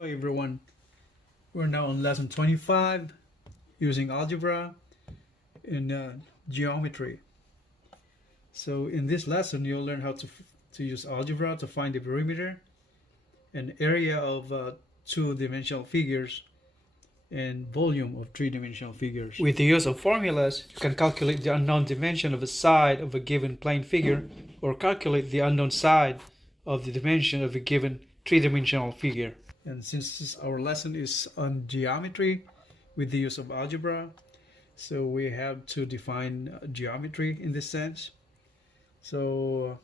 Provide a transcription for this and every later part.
Hello everyone, we're now on lesson 25 using algebra in geometry. So in this lesson you'll learn how to use algebra to find the perimeter and area of two-dimensional figures and volume of three-dimensional figures. With the use of formulas, you can calculate the unknown dimension of a side of a given plane figure or calculate the unknown side of the dimension of a given three-dimensional figure. And since our lesson is on geometry with the use of algebra, so we have to define geometry in this sense. So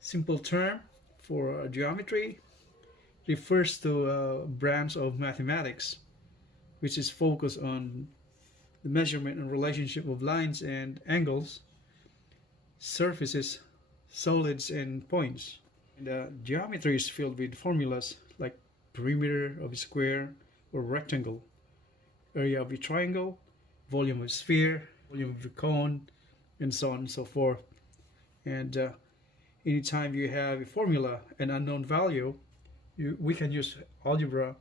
simple term for geometry refers to a branch of mathematics which is focused on the measurement and relationship of lines and angles, surfaces, solids, and points. And geometry is filled with formulas like perimeter of a square or rectangle, area of a triangle, volume of a sphere, volume of a cone, and so on and so forth. And anytime you have a formula, an unknown value, we can use algebra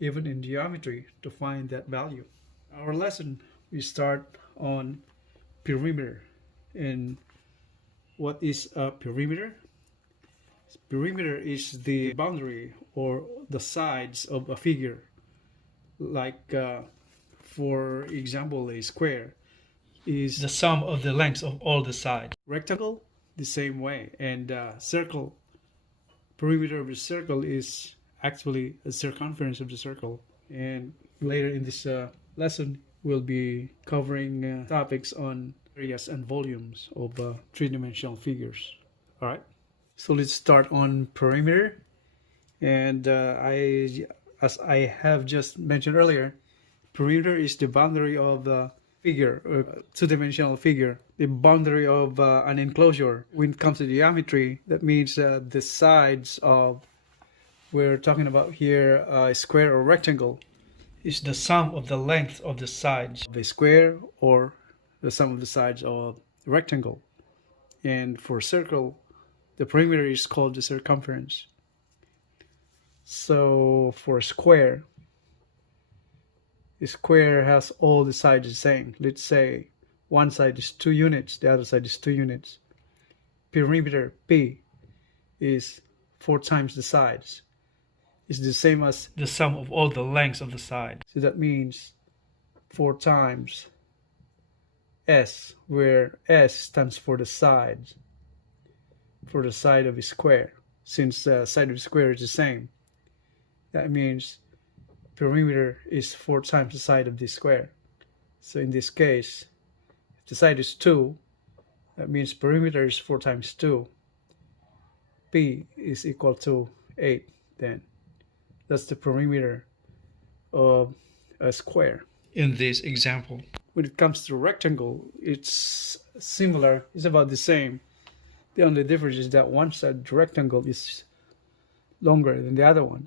even in geometry to find that value. Our lesson, we start on perimeter. And what is a perimeter? Perimeter is the boundary or the sides of a figure. Like for example, a square is the sum of the lengths of all the sides. Rectangle, the same way. And circle, perimeter of the circle is actually a circumference of the circle. And later in this lesson, we'll be covering topics on areas and volumes of three-dimensional figures. All right. So let's start on perimeter. And as I have just mentioned earlier, perimeter is the boundary of the figure, a two-dimensional figure, the boundary of an enclosure. When it comes to geometry, that means the sides of, we're talking about here, a square or rectangle, is the sum of the length of the sides of a square or the sum of the sides of a rectangle. And for circle, the perimeter is called the circumference. So for a square has all the sides the same. Let's say one side is 2 units, the other side is 2 units. Perimeter P is 4 times the sides. It's the same as the sum of all the lengths of the side. So that means 4 times S, where S stands for the sides, for the side of a square. Since the side of a square is the same, that means perimeter is 4 times the side of the square. So in this case, if the side is 2, that means perimeter is 4 times 2. P is equal to 8 then. That's the perimeter of a square. In this example, when it comes to rectangle, it's similar, it's about the same. The only difference is that one side of the rectangle is longer than the other one.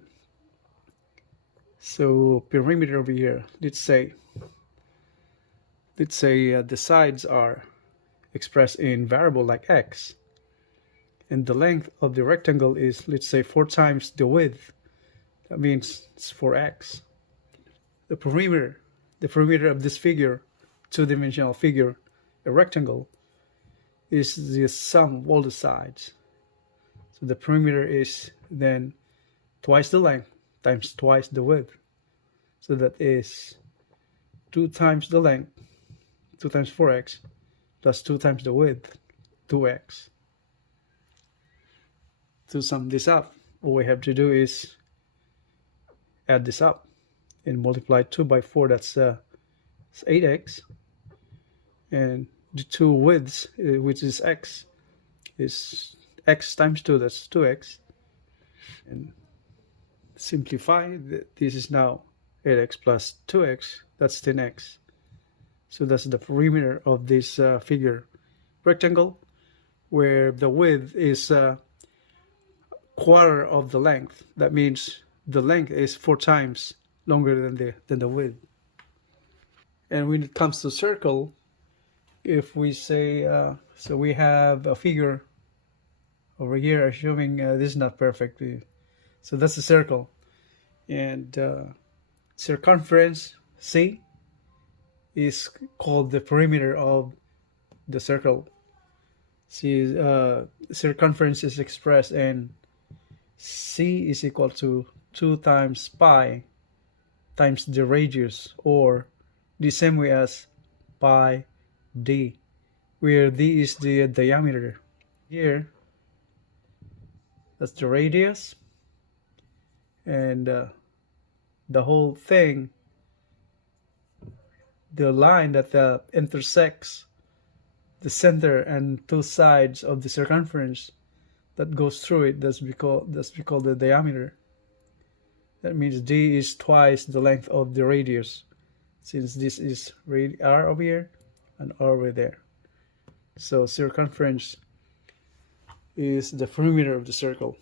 So perimeter over here, let's say the sides are expressed in variable like x, and the length of the rectangle is, let's say, 4 times the width. That means it's 4x. The perimeter of this figure, two-dimensional figure, a rectangle, is the sum of all the sides. So the perimeter is then twice the length times twice the width. So that is 2 times the length, 2 times 4x, plus 2 times the width, 2x. To sum this up, all we have to do is add this up and multiply 2 by 4, that's 8x. And the 2 widths, which is x times 2, that's 2x. And simplify, this is now 8x plus 2x, that's 10x. So that's the perimeter of this figure, rectangle, where the width is quarter of the length. That means the length is 4 times longer than the width. And when it comes to circle, if we say, so we have a figure over here, assuming this is not perfect. So that's a circle. And circumference C is called the perimeter of the circle. See, circumference is expressed in C is equal to 2 times pi times the radius, or the same way as pi d, where d is the diameter. Here, that's the radius, and the whole thing, the line that intersects the center and two sides of the circumference that goes through it, that's called the diameter. That means d is twice the length of the radius, since this is r over here and r over there. So circumference is the perimeter of the circle.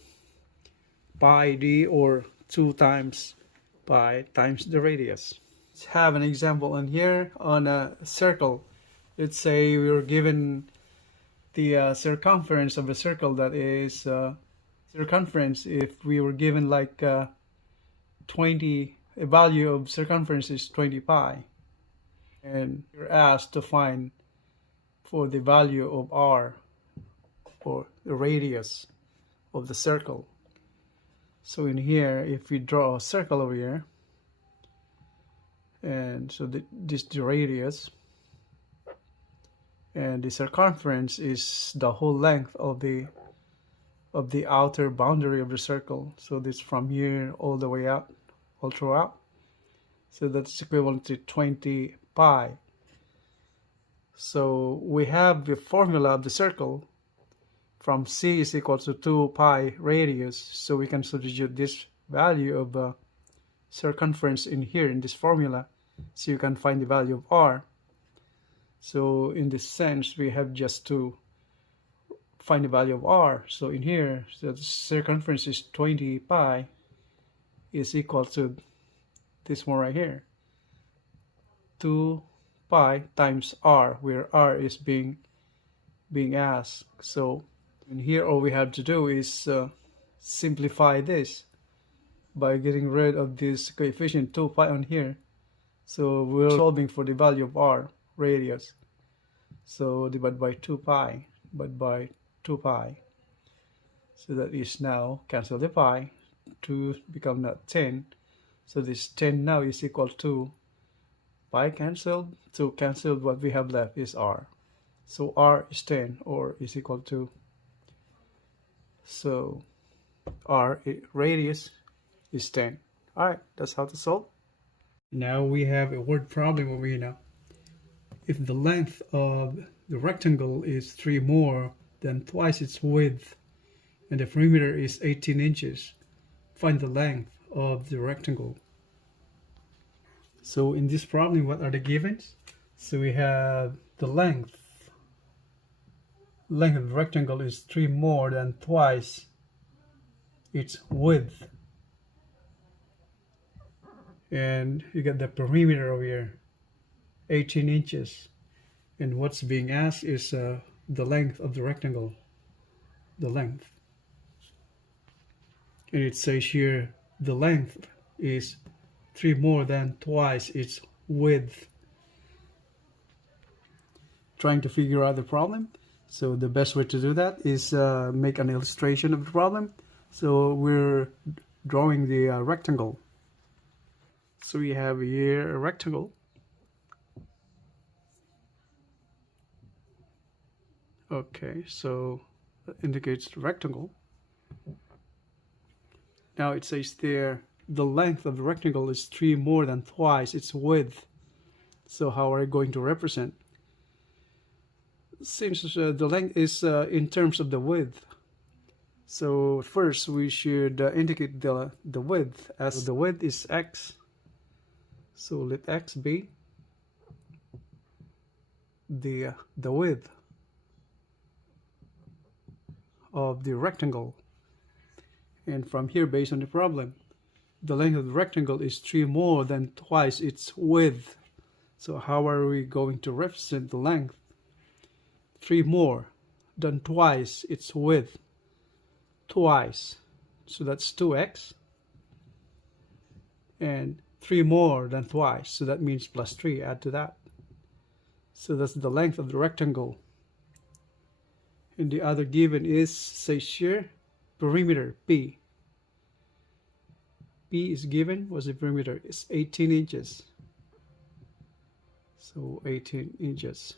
Pi d, or 2 times pi times the radius. Let's have an example in here on a circle. Let's say we were given the circumference of a circle, that is circumference, if we were given like 20, a value of circumference is 20 pi, and you're asked to find for the value of r, or the radius of the circle. So in here, if we draw a circle over here, and so this is the radius, and the circumference is the whole length of the outer boundary of the circle. So this from here all the way out, all throughout. So that's equivalent to 20 pi. So we have the formula of the circle from c is equal to 2 pi radius. So we can substitute this value of circumference in here in this formula, so you can find the value of r. So in this sense, we have just to find the value of r. So in here, so the circumference is 20 pi is equal to this one right here, 2 pi times r, where r is being asked. So in here, all we have to do is simplify this by getting rid of this coefficient 2 pi on here. So we're solving for the value of r, radius. So divide by 2 pi, divide by 2 pi. So that is now, cancel the pi, 2 become not 10. So this 10 now is equal to pi cancelled, 2 cancelled, what we have left is r. So r is 10, or is equal to, so r, radius, is 10. Alright, that's how to solve. Now we have a word problem over here now. If the length of the rectangle is 3 more than twice its width, and the perimeter is 18 inches, find the length of the rectangle. So in this problem, what are the givens? So we have the length of the rectangle is 3 more than twice its width, and you get the perimeter over here, 18 inches, and what's being asked is the length of the rectangle, the length, and it says here the length is 3 more than twice its width. Trying to figure out the problem. So the best way to do that is make an illustration of the problem. So we're drawing the rectangle. So we have here a rectangle. Okay, so that indicates the rectangle. Now it says there the length of the rectangle is 3 more than twice its width. So how are we going to represent? Since the length is in terms of the width, so first we should indicate the width, as the width is x. So let x be the width of the rectangle. And from here, based on the problem, the length of the rectangle is 3 more than twice its width. So how are we going to represent the length? 3 more than twice its width. Twice. So that's 2x. and 3 more than twice, so that means plus 3, add to that. So that's the length of the rectangle. And the other given is, say here, perimeter P. P is given, what's the perimeter? It's 18 inches. So 18 inches.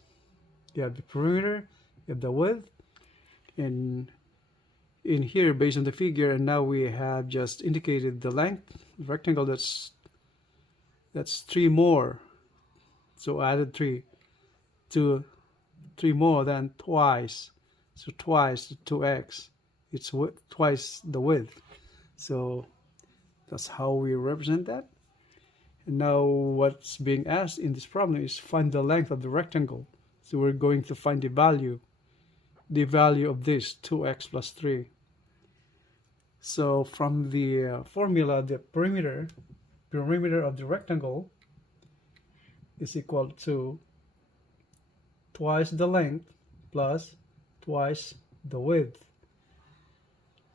You have the perimeter, you have the width, and in here, based on the figure, and now we have just indicated the length, the rectangle, that's 3 more. So added 3 to 3 more than twice. So twice 2x, it's twice the width. So that's how we represent that. And now what's being asked in this problem is find the length of the rectangle. So we're going to find the value of this 2x plus 3. So from the formula, the perimeter of the rectangle is equal to twice the length plus twice the width.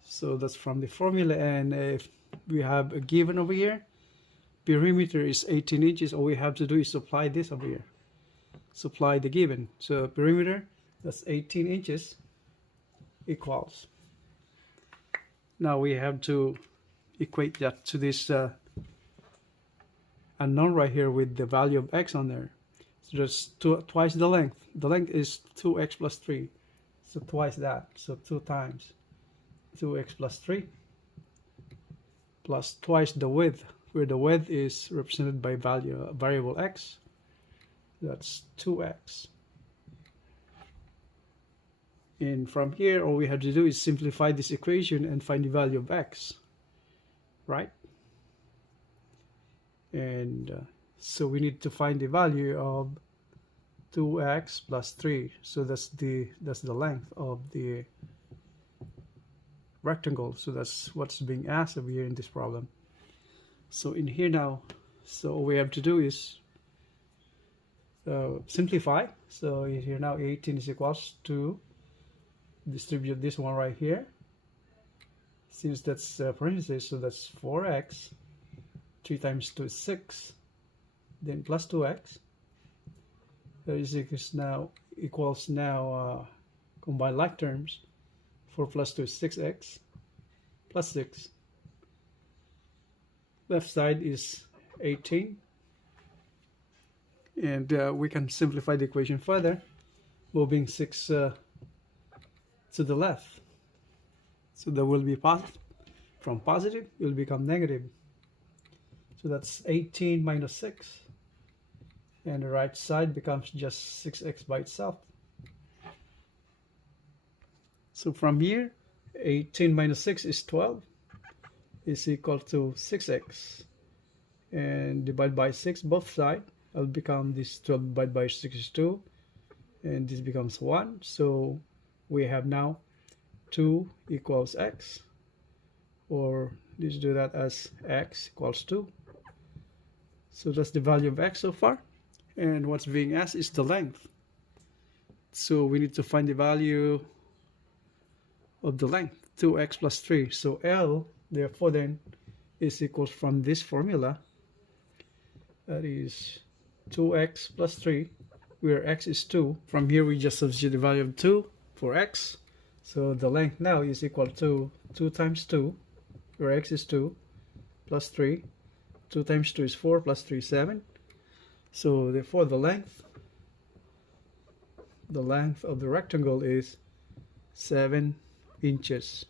So that's from the formula, and if we have a given over here, perimeter is 18 inches, all we have to do is supply this over here. Supply the given. So perimeter, that's 18 inches equals. Now we have to equate that to this unknown right here with the value of x on there. So that's twice the length. The length is 2x plus 3. So twice that. So 2 times 2x plus 3 plus twice the width, where the width is represented by variable x. That's 2x. And from here, all we have to do is simplify this equation and find the value of x, right? And so we need to find the value of 2x plus 3. So that's the length of the rectangle. So that's what's being asked over here in this problem. So in here now, so all we have to do is simplify. So here now 18 is equals to, distribute this one right here, since that's parentheses, so that's 4x, 3 times 2 is 6, then plus 2x. That is equals now combine like terms. 4 plus 2 is 6x plus 6. Left side is 18, and we can simplify the equation further, moving 6 to the left. So that will be positive. From positive, it will become negative. So that's 18 minus 6. And the right side becomes just 6x by itself. So from here, 18 minus 6 is 12. Is equal to 6x. And divide by 6 both sides. It'll become this 12 divided by 6 is 2. And this becomes 1. So we have now 2 equals x, or let's do that as x equals 2. So that's the value of x so far, and what's being asked is the length. So we need to find the value of the length, 2x plus 3. So L therefore then is equals from this formula, that is 2x plus 3, where x is 2. From here we just substitute the value of 2 for x. So the length now is equal to 2 times 2, where x is 2, plus 3. 2 times 2 is 4, plus 3 is 7. So therefore the length of the rectangle is 7 inches.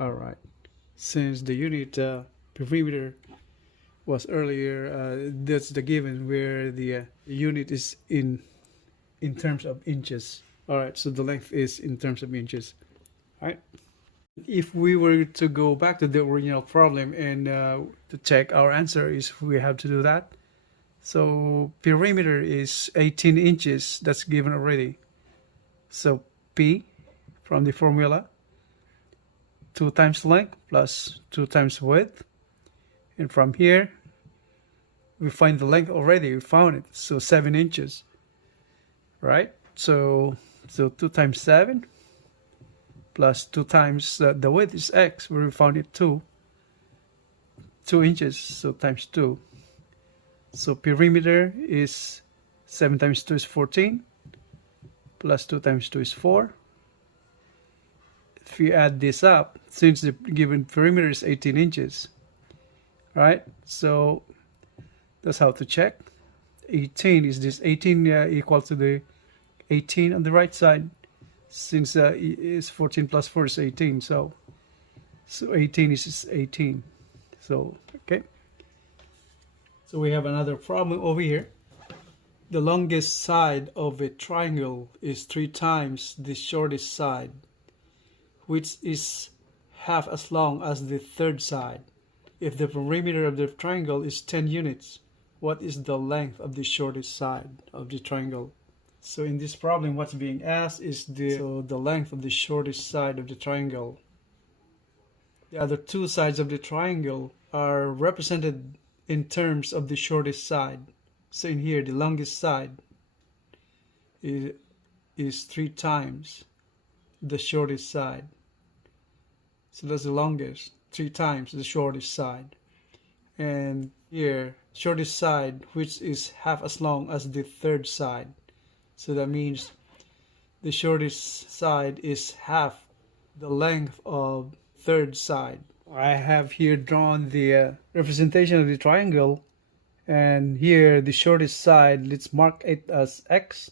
Alright, since the unit perimeter was earlier, that's the given, where the unit is in terms of inches. Alright, so the length is in terms of inches. Alright, if we were to go back to the original problem and to check our answer, is we have to do that. So perimeter is 18 inches, that's given already. So P from the formula, 2 times length plus 2 times width. And from here, we find the length already, we found it, so 7 inches. Right? So 2 times 7 plus 2 times the width is x, where we found it 2. 2 inches, so times 2. So perimeter is 7 times 2 is 14, plus 2 times 2 is 4. If you add this up, since the given perimeter is 18 inches, right? So that's how to check. 18 is this 18 equal to the 18 on the right side, since is 14 plus 4 is 18. So 18 is 18. So okay. So we have another problem over here. The longest side of a triangle is 3 times the shortest side, which is half as long as the third side. If the perimeter of the triangle is 10 units, what is the length of the shortest side of the triangle? So in this problem, what's being asked is the length of the shortest side of the triangle. The other two sides of the triangle are represented in terms of the shortest side. So in here, the longest side is 3 times the shortest side. So that's the longest, 3 times the shortest side. And here, shortest side, which is half as long as the third side. So that means the shortest side is half the length of third side. I have here drawn the representation of the triangle, and here the shortest side, let's mark it as X,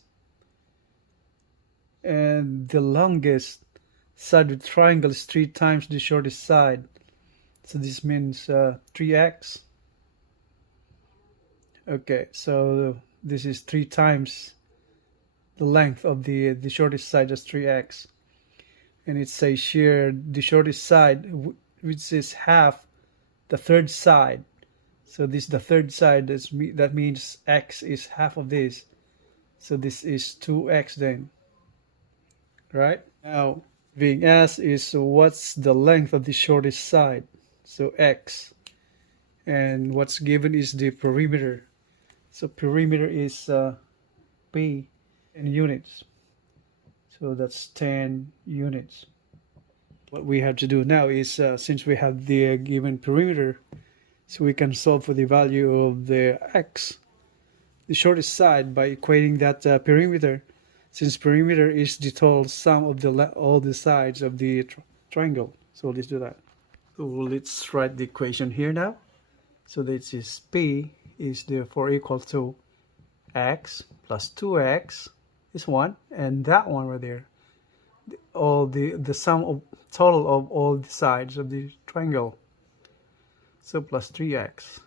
and the longest side of the triangle is 3 times the shortest side, so this means 3x. Okay, so this is 3 times the length of the shortest side is 3x, and it says here the shortest side, which is half the third side. So this is the third side. That means x is half of this. So this is 2x then. Right? Now, being asked is what's the length of the shortest side? So x. And what's given is the perimeter. So perimeter is P in units. So that's 10 units. What we have to do now is, since we have the given perimeter, so we can solve for the value of the x, the shortest side, by equating that perimeter, since perimeter is the total sum of all the sides of the triangle. So let's do that. So let's write the equation here now. So this is P is therefore equal to x plus 2x is 1, and that one right there, all the sum of total of all the sides of the triangle. So plus 3x.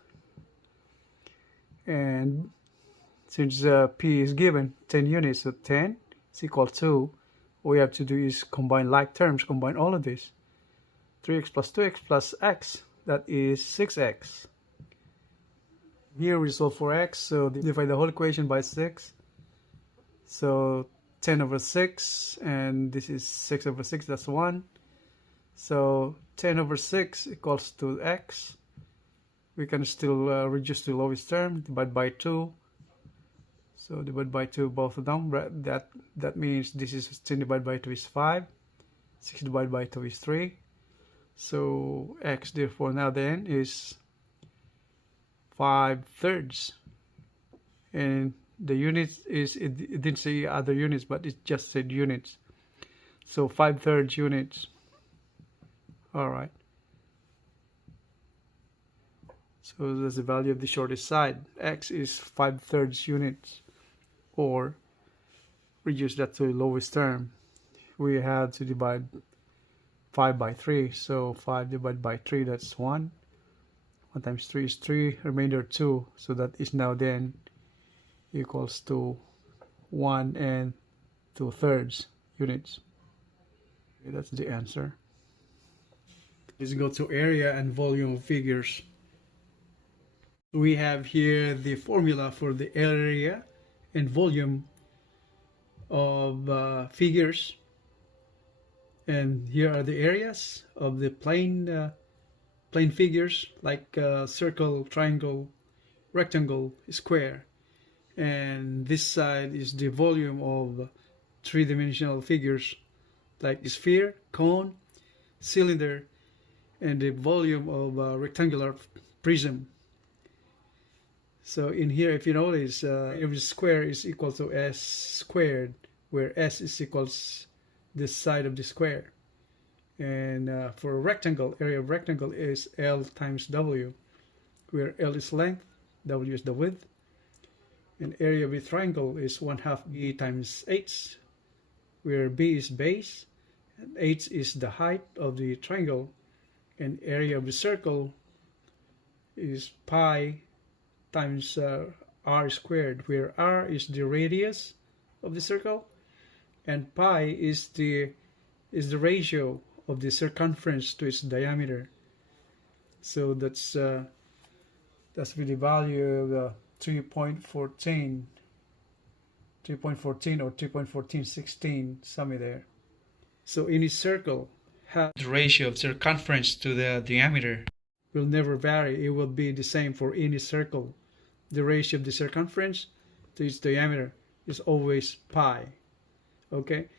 And since P is given 10 units, so 10 is equal to, what we have to do is combine like terms, combine all of this. 3x plus 2x plus x, that is 6x. Here we solve for x, so divide the whole equation by 6. So 10 over 6, and this is 6 over 6, that's 1. So 10 over 6 equals to x. We can still reduce to the lowest term, divide by 2. So divide by 2 both of them. That means this is 10 divided by 2 is 5. 6 divided by 2 is 3. So x therefore now then is 5/3. And the units is, it didn't say other units, but it just said units. So 5/3 units. Alright. So that's the value of the shortest side. X is 5/3 units. Or reduce that to the lowest term. We have to divide 5 by 3. So 5 divided by 3, that's 1. 1 times 3 is 3. Remainder 2. So that is now then equals to 1 and 2/3 units. Okay, that's the answer. Let's go to area and volume of figures. We have here the formula for the area and volume of figures, and here are the areas of the plane figures, like circle, triangle, rectangle, square, and this side is the volume of three-dimensional figures like sphere, cone, cylinder, and the volume of a rectangular prism. So in here, if you notice, every square is equal to s squared, where s is equals this side of the square. And for a rectangle, area of rectangle is L times W, where L is length, W is the width. And area of a triangle is 1/2 B times H, where B is base, and H is the height of the triangle. And area of the circle is pi times r squared, where r is the radius of the circle, and pi is the ratio of the circumference to its diameter. So that's with the value of 3.14 or 3.1416, somewhere there. So any circle has the ratio of circumference to the diameter will never vary. It will be the same for any circle. The ratio of the circumference to its diameter is always pi. Okay,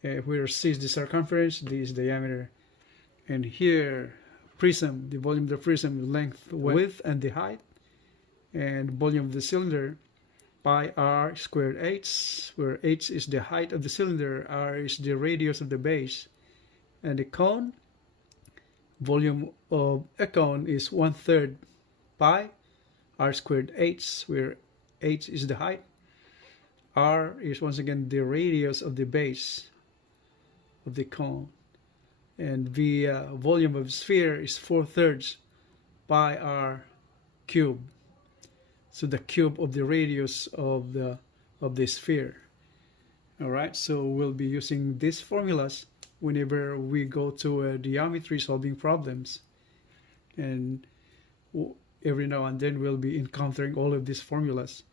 where C is the circumference, D is diameter. And here, prism, the volume of the prism, length, width, and the height. And volume of the cylinder, pi r squared h, where h is the height of the cylinder, r is the radius of the base. And the cone, volume of a cone is 1/3 pi r squared h, where h is the height, r is once again the radius of the base of the cone, and the volume of sphere is 4/3 pi r cube, so the cube of the radius of the sphere. All right, so we'll be using these formulas whenever we go to geometry solving problems, and every now and then we'll be encountering all of these formulas.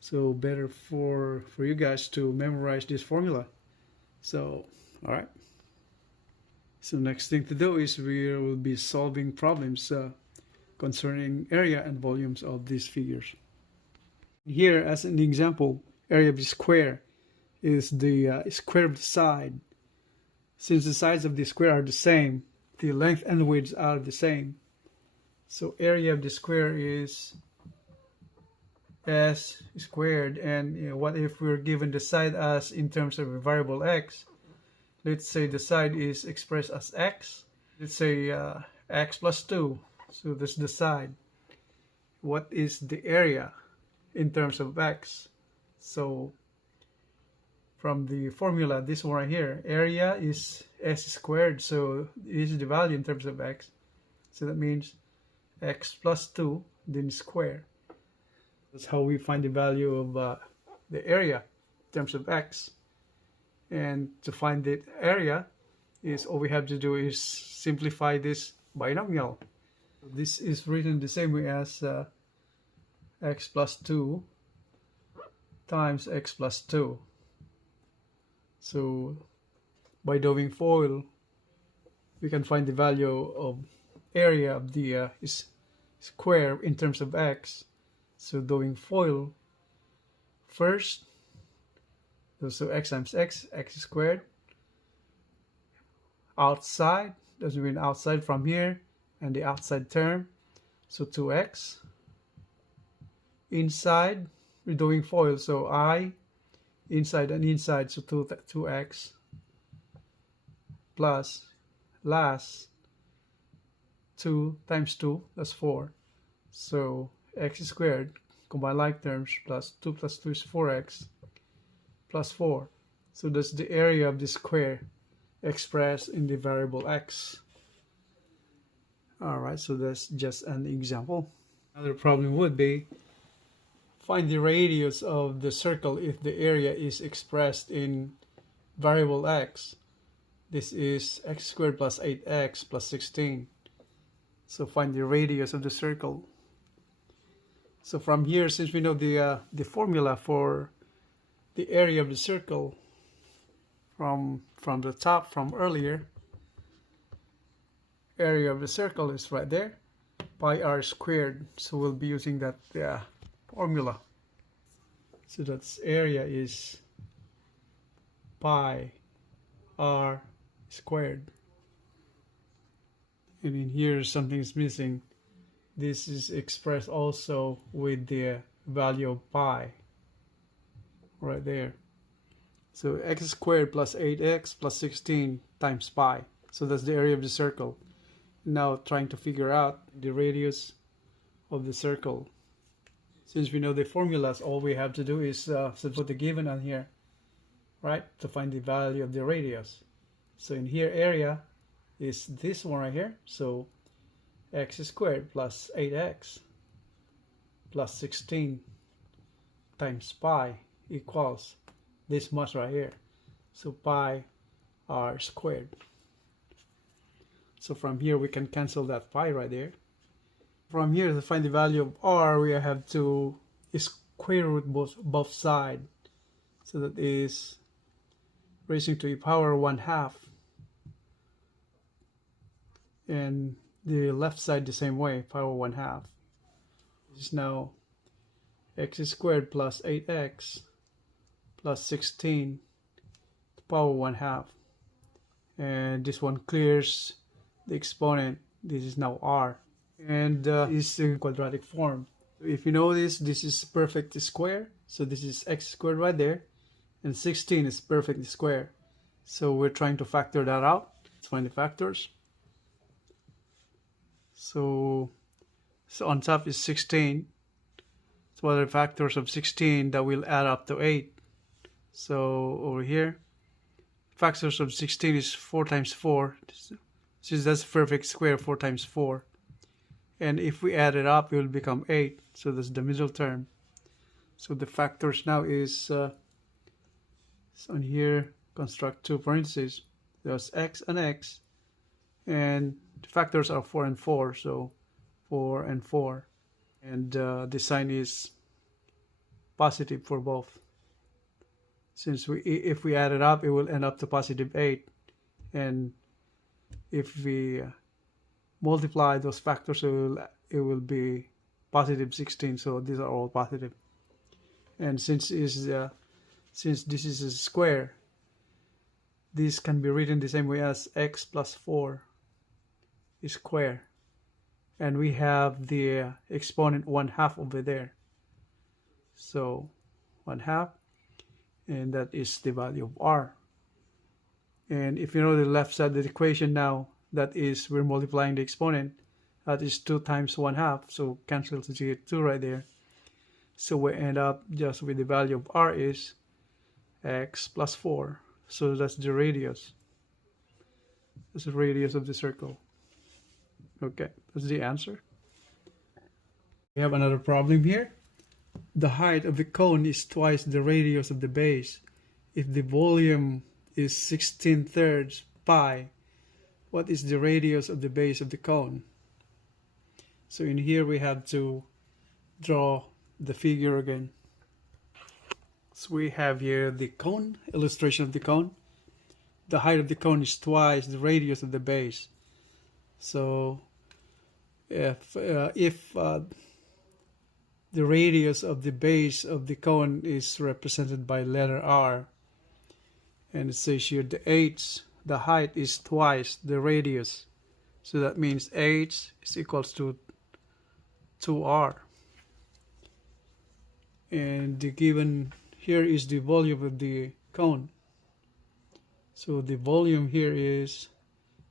So better for you guys to memorize this formula. So all right, so next thing to do is we will be solving problems concerning area and volumes of these figures. Here, as an example, area of the square is the square of the side. Since the sides of the square are the same, the length and width are the same. So area of the square is s squared. And what if we're given the side as in terms of a variable x? Let's say the side is expressed as x. Let's say x plus 2. So that's the side. What is the area in terms of x? So from the formula, this one right here, area is s squared, so this is the value in terms of x. So that means x plus 2, then square. That's how we find the value of the area in terms of x. And to find the area, is all we have to do is simplify this binomial. This is written the same way as x plus 2 times x plus 2. So by doing FOIL, we can find the value of area of the square in terms of x. So doing FOIL first, so x times x, x squared. Outside, doesn't mean outside from here, and the outside term, so 2x. Inside, we're doing FOIL, so I, inside and inside, so 2x, plus last 2 times 2, that's 4. So x squared, combine like terms, plus 2 plus 2 is 4x, plus 4. So that's the area of the square expressed in the variable x. Alright, so that's just an example. Another problem would be find the radius of the circle if the area is expressed in variable x. This is x squared plus 8x plus 16. So find the radius of the circle. So from here, since we know the formula for the area of the circle from the top from earlier, area of the circle is right there, pi r squared. So we'll be using that formula. So that's area is pi r squared. And in here something is missing. This is expressed also with the value of pi right there. So x squared plus 8x plus 16 times pi. So that's the area of the circle. Now trying to figure out the radius of the circle. Since we know the formulas, all we have to do is substitute the given on here, right, to find the value of the radius. So in here, area is this one right here. So x squared plus 8x plus 16 times pi equals this much right here. So pi r squared. So from here we can cancel that pi right there. From here, to find the value of r, we have to square root both sides. So that is raising to the power 1/2. And the left side the same way, power 1/2. This is now x squared plus 8x plus 16 to power 1/2. And this one clears the exponent. This is now r. And is in quadratic form. If you notice, this is perfect square. So this is x squared right there. And 16 is perfect square. So we're trying to factor that out. Let's find the factors. So on top is 16. So what are the factors of 16 that will add up to 8? So over here, factors of 16 is 4 times 4. Since that's perfect square, 4 times 4. And if we add it up, it will become 8. So that's the middle term. So the factors now is so on here, construct two parentheses. There's x and x. And the factors are 4 and 4. So 4 and 4. And the sign is positive for both. Since if we add it up, it will end up to positive 8. And if we multiply those factors, it will be positive 16. So these are all positive. And since this is a square, this can be written the same way as x plus 4 is square. And we have the exponent 1/2 over there. So 1/2, and that is the value of r. And if you know the left side of the equation now, that is, we're multiplying the exponent. That is 2 times 1/2. So cancel to get 2 right there. So we end up just with the value of r is x plus 4. So that's the radius. That's the radius of the circle. Okay, that's the answer. We have another problem here. The height of the cone is twice the radius of the base. If the volume is 16/3 pi, what is the radius of the base of the cone? So in here we have to draw the figure again. So we have here the cone, illustration of the cone. The height of the cone is twice the radius of the base. So if the radius of the base of the cone is represented by letter r, and it says here the height is twice the radius. So that means h is equals to 2r. And the given here is the volume of the cone. So the volume here is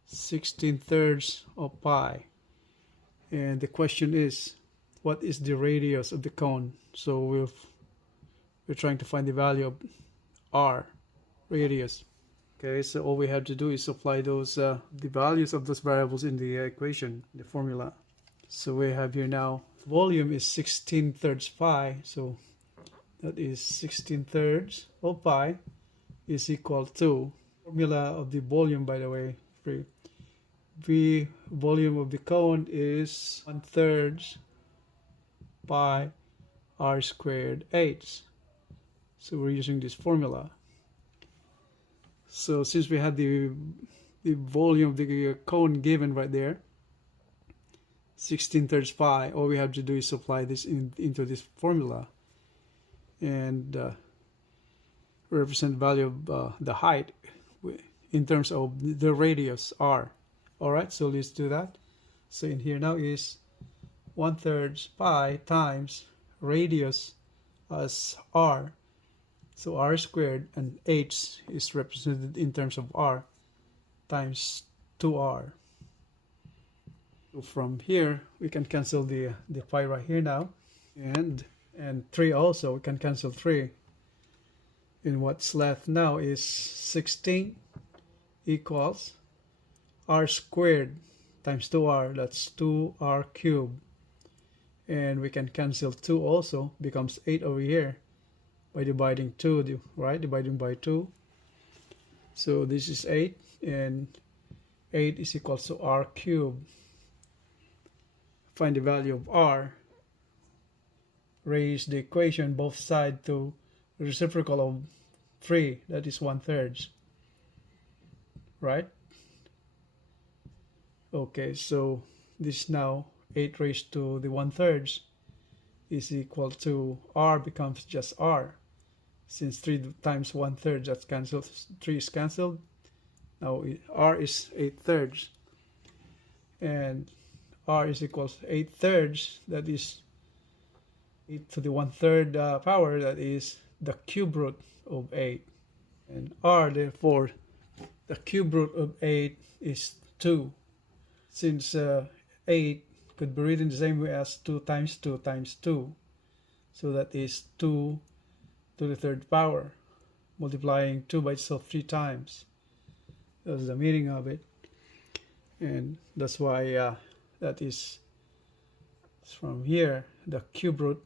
16/3 of pi. And the question is, what is the radius of the cone? So we're trying to find the value of r, radius. Okay, so all we have to do is apply those the values of those variables in the equation, the formula. So we have here now, volume is 16/3 pi. So that is 16/3 of pi is equal to, formula of the volume, by the way, V volume of the cone is 1/3 pi r squared h. So we're using this formula. So since we have the volume of the cone given right there, 16/3 pi, all we have to do is apply this into this formula and represent the value of the height in terms of the radius r. Alright, so let's do that. So in here now is 1/3 pi times radius as r. So r squared, and h is represented in terms of r, times 2r. So from here we can cancel the pi right here now, and 3 also, we can cancel 3. And what's left now is 16 equals r squared times 2r, that's 2r cubed. And we can cancel 2 also, becomes 8 over here by dividing 2, right? Dividing by 2. So this is 8, and 8 is equal to r cubed. Find the value of r. Raise the equation both sides to the reciprocal of 3, that is 1/3. Right? Okay, so this now 8 raised to the 1/3 is equal to r, becomes just r. Since 3 times 1/3, that's cancelled. 3 is cancelled. Now r is 8/3. And r is equal to 8/3, that is 8 to the 1/3 power, that is the cube root of 8. And r, therefore, the cube root of 8 is 2. Since 8 could be written the same way as 2 times 2 times 2. So that is 2 to the 3rd power, multiplying 2 by itself 3 times. That's the meaning of it. And that's why that is from here, the cube root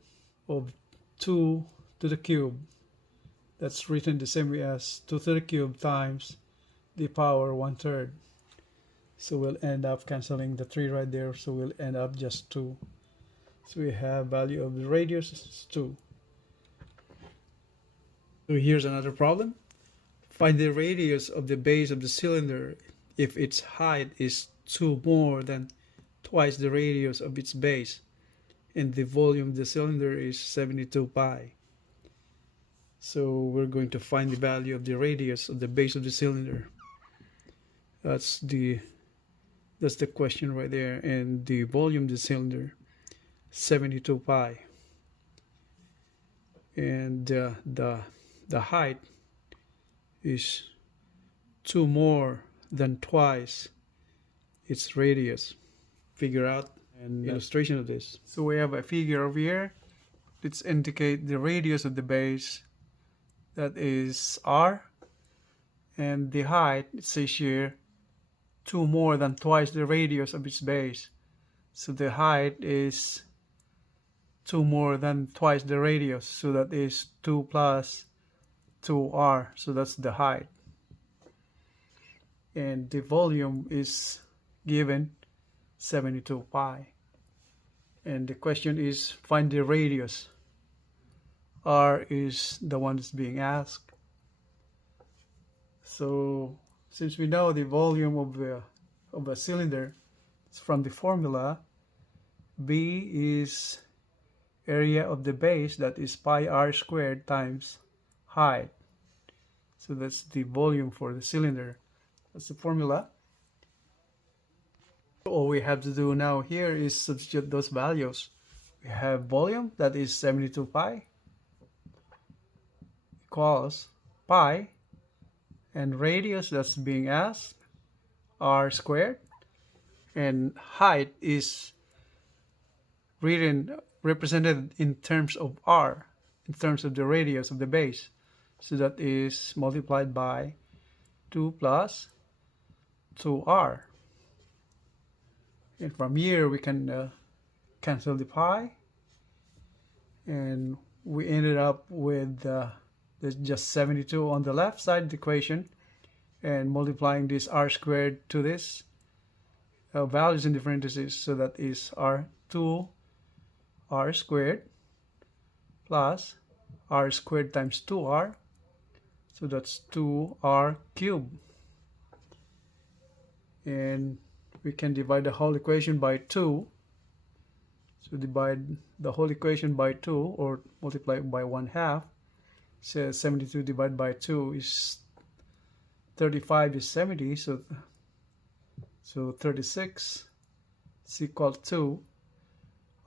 of 2 to the cube. That's written the same way as 2 to the cube times the power 1/3. So we'll end up cancelling the 3 right there, so we'll end up just 2. So we have value of the radius is 2. So here's another problem. Find the radius of the base of the cylinder if its height is 2 more than twice the radius of its base, and the volume of the cylinder is 72 pi. So we're going to find the value of the radius of the base of the cylinder. That's the question right there. And the volume of the cylinder, 72 pi. And the height is 2 more than twice its radius. Figure out an illustration of this. So we have a figure over here. Let's indicate the radius of the base, that is r, and the height, it says here, 2 more than twice the radius of its base. So the height is 2 more than twice the radius, so that is 2 plus 2r, so that's the height. And the volume is given 72 pi. And the question is, find the radius. R is the one that's being asked. So since we know the volume of a cylinder, it's from the formula, B is area of the base, that is pi r squared times height. So that's the volume for the cylinder. That's the formula. All we have to do now here is substitute those values. We have volume, that is 72 pi, equals pi, and radius that's being asked, r squared, and height is represented in terms of r, in terms of the radius of the base. So that is multiplied by 2 plus 2r. And from here we can cancel the pi, and we ended up with just 72 on the left side of the equation, and multiplying this r squared to this values in the parentheses, so that is r2 r squared plus r squared times 2r, so that's 2r cubed. And we can divide the whole equation by 2. So divide the whole equation by 2, or multiply it by 1/2. So 72 divided by 2 is 35 is 70. So So 36 is equal to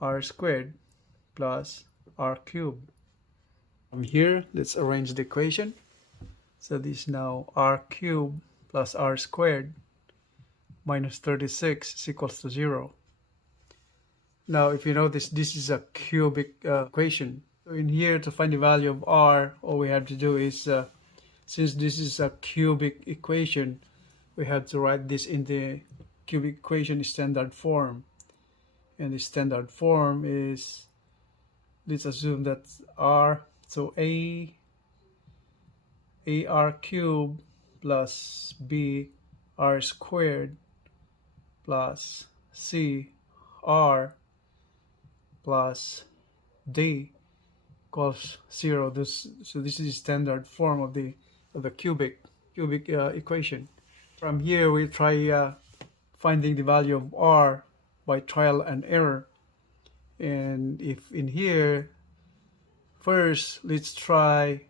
r squared plus r cubed. From here, let's arrange the equation. So this is now r cubed plus r squared minus 36 is equals to 0. Now, if you notice, this is a cubic equation. So in here, to find the value of r, all we have to do is, since this is a cubic equation, we have to write this in the cubic equation standard form. And the standard form is, let's assume that r, so ar cubed plus b r squared plus c r plus d equals 0. So this is the standard form of the cubic equation. From here, we try finding the value of r by trial and error. And if in here, first let's try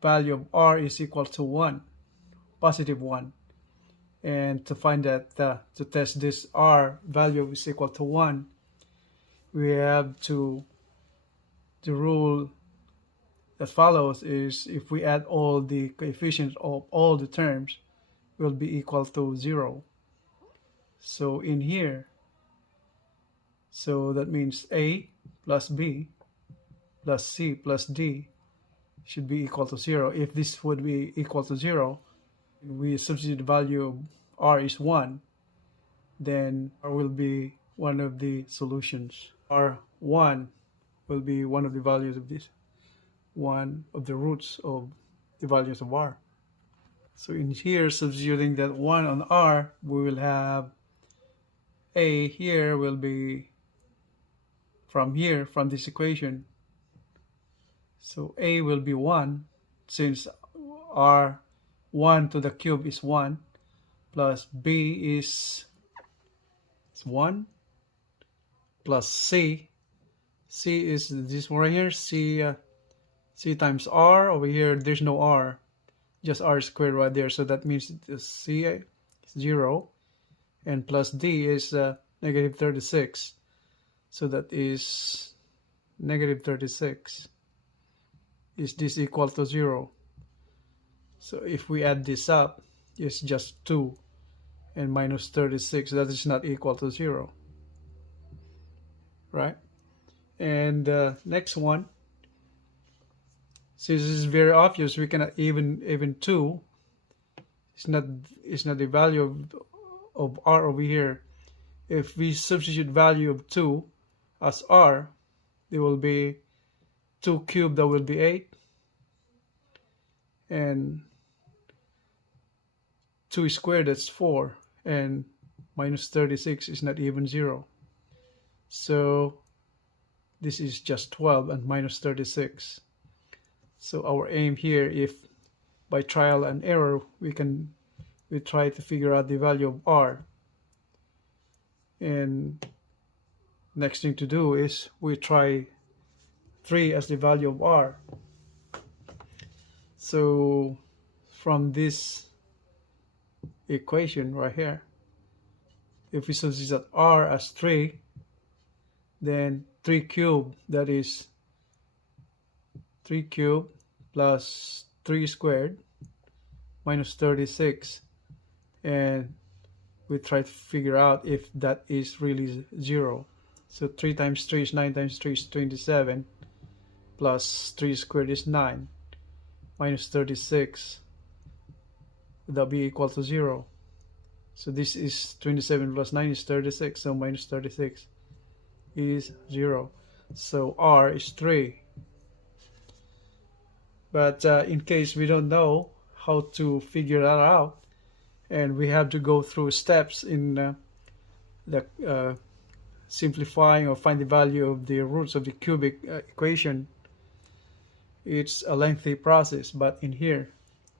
value of r is equal to 1, positive 1. And to find that, to test this r value is equal to 1, we have to, the rule that follows is if we add all the coefficients of all the terms will be equal to 0. So in here, so that means a plus b plus c plus d should be equal to 0. If this would be equal to 0, we substitute the value of r is 1, then r will be one of the solutions. R1 will be one of the values of this, one of the roots of the values of r. So in here, substituting that 1 on r, we will have a here will be from here, from this equation. So a will be 1, since r1 to the cube is 1, plus b is 1, plus c is this one right here, c times r. Over here there's no r, just r squared right there, so that means c is 0, and plus d is negative 36, so that is negative 36. Is this equal to 0? So if we add this up, it's just 2 and minus 36. That is not equal to 0, right? And next one, since this is very obvious, we cannot even 2. It's not the value of r over here. If we substitute value of 2 as r, there will be 2 cubed, that will be 8, and 2 squared, that's 4, and minus 36 is not even 0. So this is just 12 and minus 36. So our aim here, if by trial and error we try to figure out the value of r, and next thing to do is we try 3 as the value of r. So from this equation right here, if we substitute r as 3, then 3 cubed, that is 3 cubed plus 3 squared minus 36, and we try to figure out if that is really 0. So 3 times 3 is 9 times 3 is 27, plus 3 squared is 9, minus 36, that be equal to 0. So this is 27 plus 9 is 36, so minus 36 is 0. So r is 3. But in case we don't know how to figure that out, and we have to go through steps in the simplifying or find the value of the roots of the cubic equation, it's a lengthy process. But in here,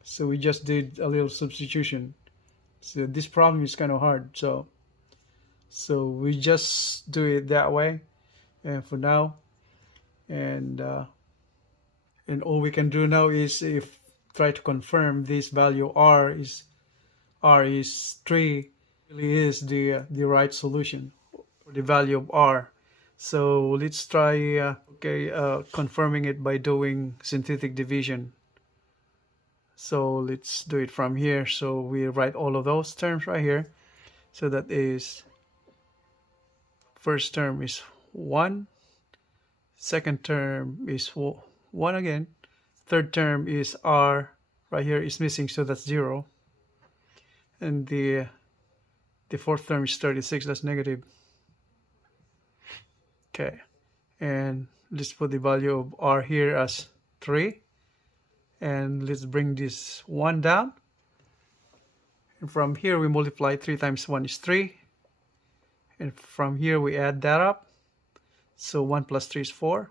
so we just did a little substitution. So this problem is kind of hard, so we just do it that way, and for now, and all we can do now is try to confirm this value r is 3 really is the right solution for the value of r. So let's try confirming it by doing synthetic division. So let's do it from here. So we write all of those terms right here. So that is, first term is 1, second term is 1 again, third term is r right here is missing, so that's 0, and the fourth term is 36, that's negative. Okay, and let's put the value of r here as 3, and let's bring this 1 down, and from here we multiply. 3 times 1 is 3, and from here we add that up, so 1 plus 3 is 4,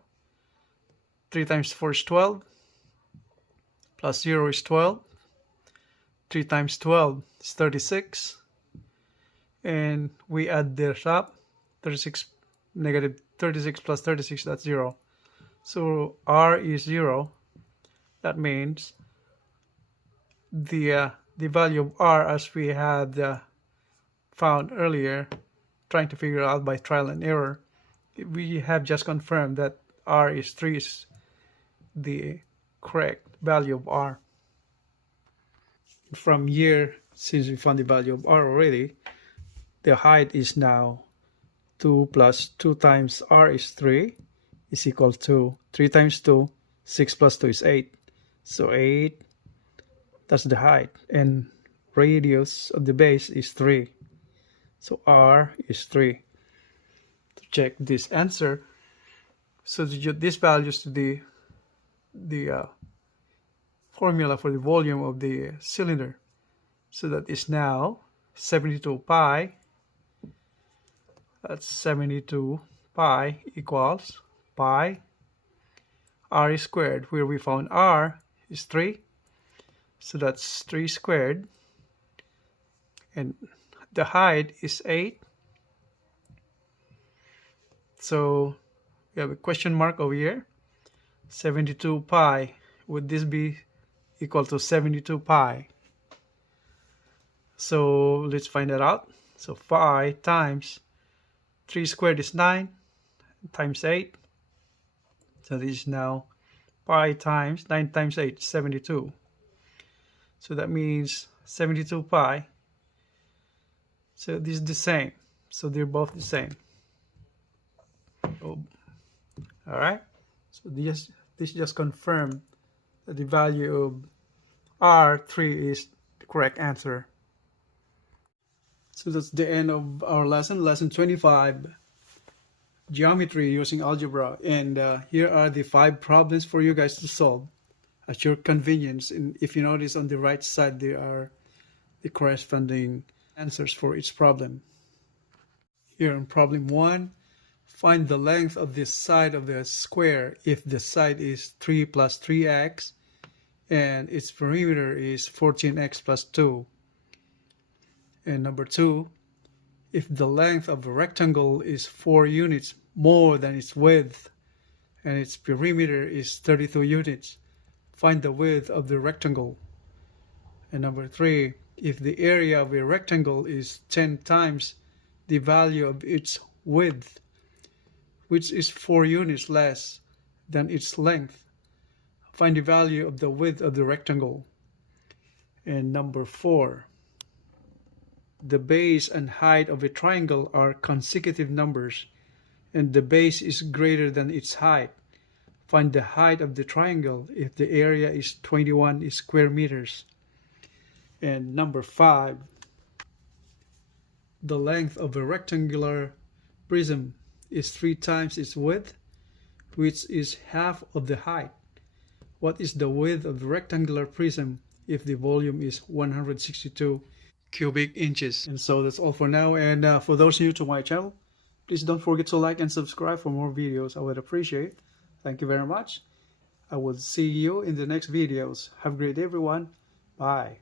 3 times 4 is 12, plus 0 is 12, 3 times 12 is 36, and we add this up, 36 negative 36 plus 36, that's 0. So r is 0. That means the value of r, as we had found earlier, trying to figure out by trial and error, we have just confirmed that r is 3 is the correct value of r. From here, since we found the value of r already, the height is now 2 plus 2 times r is 3 is equal to 3 times 2, 6 plus 2 is 8. So 8, that's the height, and radius of the base is 3. So r is 3. To check this answer, so to get these values to the formula for the volume of the cylinder. So that is now 72 pi. That's 72 pi equals pi r squared, where we found r is 3. So that's 3 squared. And the height is 8. So we have a question mark over here. 72 pi. Would this be equal to 72 pi? So let's find that out. So pi times 3 squared is 9 times 8. So this is now pi times 9 times 8 is 72. So that means 72 pi. So this is the same. So they're both the same. Oh. All right. So this just confirmed that the value of r3 is the correct answer. So that's the end of our lesson 25, geometry using algebra. And here are the 5 problems for you guys to solve at your convenience. And if you notice on the right side, there are the corresponding answers for each problem. Here in problem 1, find the length of the side of the square if the side is 3 plus 3x and its perimeter is 14x plus 2. And number 2, if the length of a rectangle is 4 units more than its width and its perimeter is 32 units, find the width of the rectangle. And number 3, if the area of a rectangle is 10 times the value of its width, which is 4 units less than its length, find the value of the width of the rectangle. And number 4, the base and height of a triangle are consecutive numbers, and the base is greater than its height. Find the height of the triangle if the area is 21 square meters. And number 5, the length of a rectangular prism is 3 times its width, which is half of the height. What is the width of the rectangular prism if the volume is 162 cubic inches? And so that's all for now. And for those new to my channel, please don't forget to like and subscribe for more videos. I would appreciate. Thank you very much. I will see you in the next videos. Have a great day, everyone. Bye.